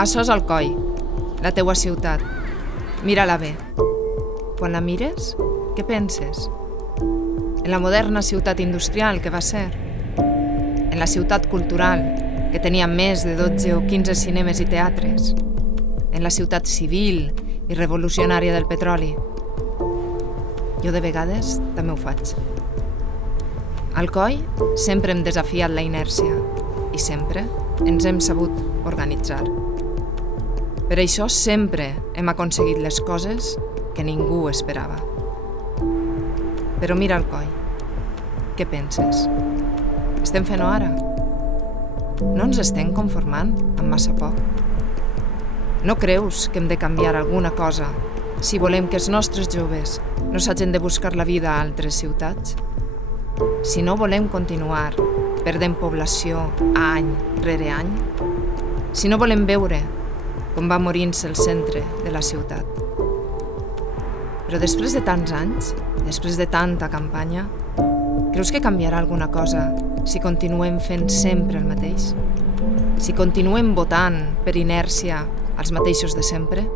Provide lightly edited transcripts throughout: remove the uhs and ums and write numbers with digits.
Açò és Alcoi, la teua ciutat. Mira-la bé. Quan la mires, què penses? En la moderna ciutat industrial que va ser? En la ciutat cultural, que tenia més de 12 o 15 cinemes i teatres? En la ciutat civil i revolucionària del petroli? Jo de vegades també ho faig. Al Alcoi sempre hem desafiat la inèrcia i sempre ens hem sabut organitzar. Per això sempre hem aconseguit les coses que ningú esperava. Però mira Alcoi, què penses? Estem fent-ho ara? No ens estem conformant amb massa poc? No creus que hem de canviar alguna cosa si volem que els nostres joves no s'hagin de buscar la vida a altres ciutats? Si no volem continuar perdent població any rere any? Si no volem veure com va morint-se el centre de la ciutat? Però després de tants anys, després de tanta campanya, creus que canviarà alguna cosa si continuem fent sempre el mateix? Si continuem votant per inèrcia els mateixos de sempre?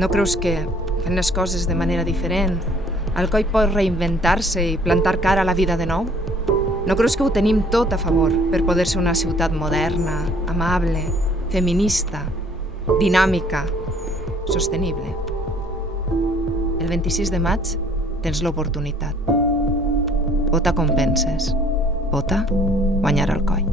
No creus que, fent les coses de manera diferent, Alcoi pot reinventar-se i plantar cara a la vida de nou? No creus que ho tenim tot a favor per poder ser una ciutat moderna, amable, feminista, dinàmica, sostenible? El 26 de maig tens l'oportunitat. Vota com penses. Vota guanyar Alcoi.